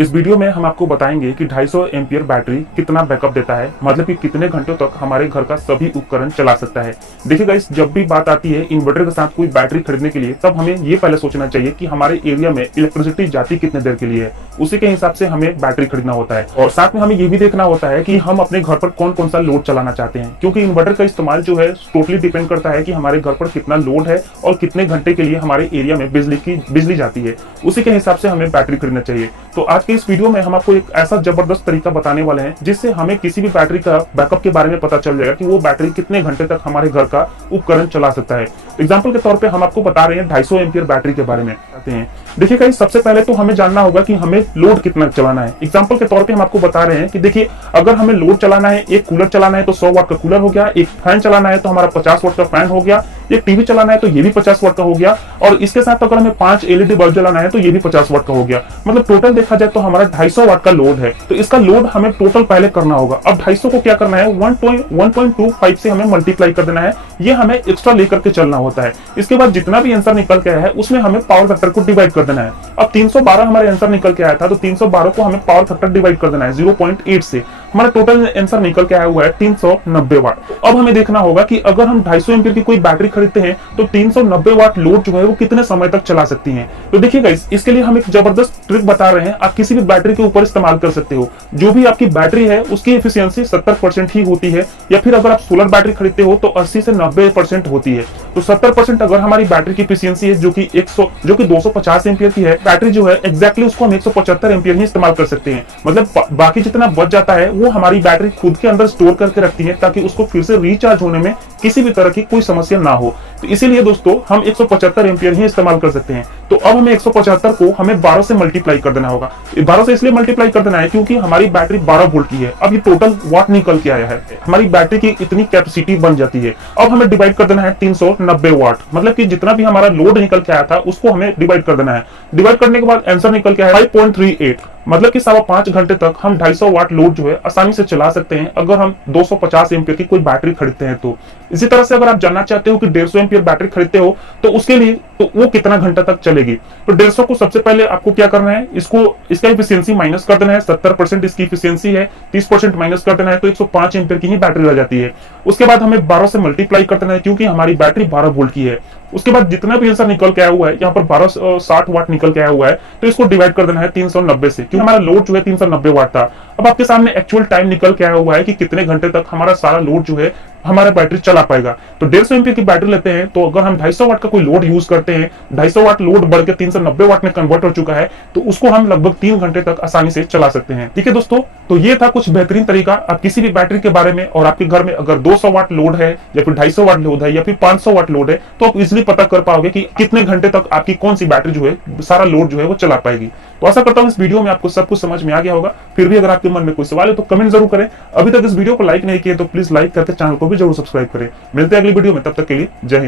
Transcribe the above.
इस वीडियो में हम आपको बताएंगे कि 250 एम्पियर बैटरी कितना बैकअप देता है, मतलब कि कितने घंटों तक हमारे घर का सभी उपकरण चला सकता है। देखिए गाइस, जब भी बात आती है इन्वर्टर के साथ कोई बैटरी खरीदने के लिए, तब हमें ये पहले सोचना चाहिए कि हमारे एरिया में इलेक्ट्रिसिटी जाती कितने देर के लिए है, उसी के हिसाब से हमें बैटरी खरीदना होता है। और साथ में हमें ये भी देखना होता है कि हम अपने घर पर कौन कौन सा लोड चलाना चाहते हैं, क्योंकि इन्वर्टर का इस्तेमाल जो है टोटली डिपेंड करता है कि हमारे घर पर कितना लोड है और कितने घंटे के लिए हमारे एरिया में बिजली जाती है, उसी के हिसाब से हमें बैटरी खरीदना चाहिए। तो आज के इस वीडियो में हम आपको एक ऐसा जबरदस्त तरीका बताने वाले हैं जिससे हमें किसी भी बैटरी का बैकअप के बारे में पता चल जाएगा कि वो बैटरी कितने घंटे तक हमारे घर का उपकरण चला सकता है। एग्जांपल के तौर पे हम आपको बता रहे हैं 250 एम्पियर बैटरी के बारे में बताते हैं। देखिए गाइस, सबसे पहले तो हमें जानना होगा कि हमें लोड कितना चलाना है। एग्जांपल के तौर पे हम आपको बता रहे हैं कि देखिए, अगर हमें लोड चलाना है, एक कूलर चलाना है तो 100 वाट का कूलर हो गया, एक फैन चलाना है तो हमारा 50 वाट का फैन हो गया, एक टीवी चलाना है तो ये भी 50 वाट का हो गया, और इसके साथ अगर हमें 5 एलईडी बल्ब जलाना है तो ये भी 50 वाट का हो गया। मतलब टोटल देखा जाए तो हमारा 250 वाट का लोड है। तो इसका लोड हमें टोटल पहले करना होगा। अब 250 को क्या करना है, 1.25 से हमें मल्टीप्लाई कर देना है। ये हमें एक्स्ट्रा लेकर के चलना होता है। इसके बाद जितना भी आंसर निकल के आया है उसमें हमें पावर फैक्टर को डिवाइड कर देना है। अब 312 हमारे आंसर निकल के आया था, तो 312 को हमें पावर फैक्टर डिवाइड कर देना है 0.8 से। हमारा टोटल आंसर निकल के आया हुआ है 390 वाट। अब हमें देखना होगा कि अगर हम 250 एम्पीयर की कोई बैटरी खरीदते हैं तो 390 वाट लोड जो है वो कितने समय तक चला सकती है। तो देखिए गाइस, इसके लिए हम एक जबरदस्त ट्रिक बता रहे हैं। आप किसी भी बैटरी के ऊपर इस्तेमाल कर सकते हो। जो भी आपकी बैटरी है उसकी एफिशिएंसी 70% ही होती है, या फिर अगर आप सोलर बैटरी खरीदते हो तो 80 से 90% होती है। तो 70% अगर हमारी बैटरी की एफिशिएंसी है जो कि 250 एम्पीयर की है, बैटरी जो है एग्जैक्टली उसको हम 175 एम्पीयर ही इस्तेमाल कर सकते हैं। मतलब बाकी जितना बच जाता है वो हमारी बैटरी खुद के अंदर स्टोर करके रखती है, ताकि उसको फिर से रिचार्ज होने में किसी भी तरह की कोई समस्या ना हो। तो इसीलिए दोस्तों हम 175 एम्पीयर ही इस्तेमाल कर सकते हैं। तो अब हमें 175 को हमें 12 से मल्टीप्लाई कर देना होगा। 12 से इसलिए मल्टीप्लाई कर देना है क्योंकि हमारी बैटरी 12 वोल्ट की है। अब ये टोटल वाट निकल के आया है, हमारी बैटरी की इतनी कैपेसिटी बन जाती है। अब हमें डिवाइड कर देना है 390 वाट, मतलब कि जितना भी हमारा लोड निकल के आया था उसको हमें डिवाइड कर देना है। डिवाइड करने के बाद आंसर निकल के आया 5.38, मतलब कि 5.25 घंटे तक हम 250 वाट लोड जो है आसानी से चला सकते हैं अगर हम 250 एम्पीयर की कोई बैटरी खरीदते हैं तो। इसी तरह से अगर आप जानना चाहते हो कि 150 एम्पीयर बैटरी खरीदते हो तो उसके लिए तो वो कितना घंटा तक चलेगी, तो 150 को सबसे पहले आपको क्या करना है, इसका एफिशिएंसी माइनस कर देना है। 70% इसकी एफिशिएंसी है, 30% माइनस कर देना है तो 105 एम्पीयर की ही बैटरी रह जाती है। उसके बाद हमें 12 से मल्टीप्लाई कर देना है क्योंकि हमारी बैटरी 12 वोल्ट की है। उसके बाद जितना भी आंसर निकल के आया हुआ है, यहाँ पर 1260 वाट निकल के आया हुआ है, तो इसको डिवाइड कर देना है 390 से, क्योंकि हमारा लोड जो है 390 वाट था। अब आपके सामने एक्चुअल टाइम निकल के आया हुआ है कि कितने घंटे तक हमारा सारा लोड जो है हमारा बैटरी चला पाएगा। तो 150 एम्पीयर की बैटरी लेते हैं, तो अगर हम 250 वाट का कोई लोड यूज करते हैं, 250 वाट लोड बढ़ के 390 वाट में कन्वर्ट हो चुका है, तो उसको हम लगभग 3 घंटे तक आसानी से चला सकते हैं। ठीक है दोस्तों, तो ये था कुछ बेहतरीन तरीका आप किसी भी बैटरी के बारे में। और आपके घर में अगर 200 वाट लोड है या फिर 250 वाट लोड है या फिर 500 वाट लोड है, तो आप इजिली पता कर पाओगे कि कितने घंटे तक आपकी कौन सी बैटरी जो है सारा लोड जो है वो चला पाएगी। तो आशा करता हूं इस वीडियो में आपको सब कुछ समझ में आ गया होगा। फिर भी अगर आपके मन में कोई सवाल है तो कमेंट जरूर करें। अभी तक इस वीडियो को लाइक नहीं किए तो प्लीज लाइक करके चैनल को भी जरूर सब्सक्राइब करें। मिलते हैं अगली वीडियो में, तब तक के लिए जय हिंद।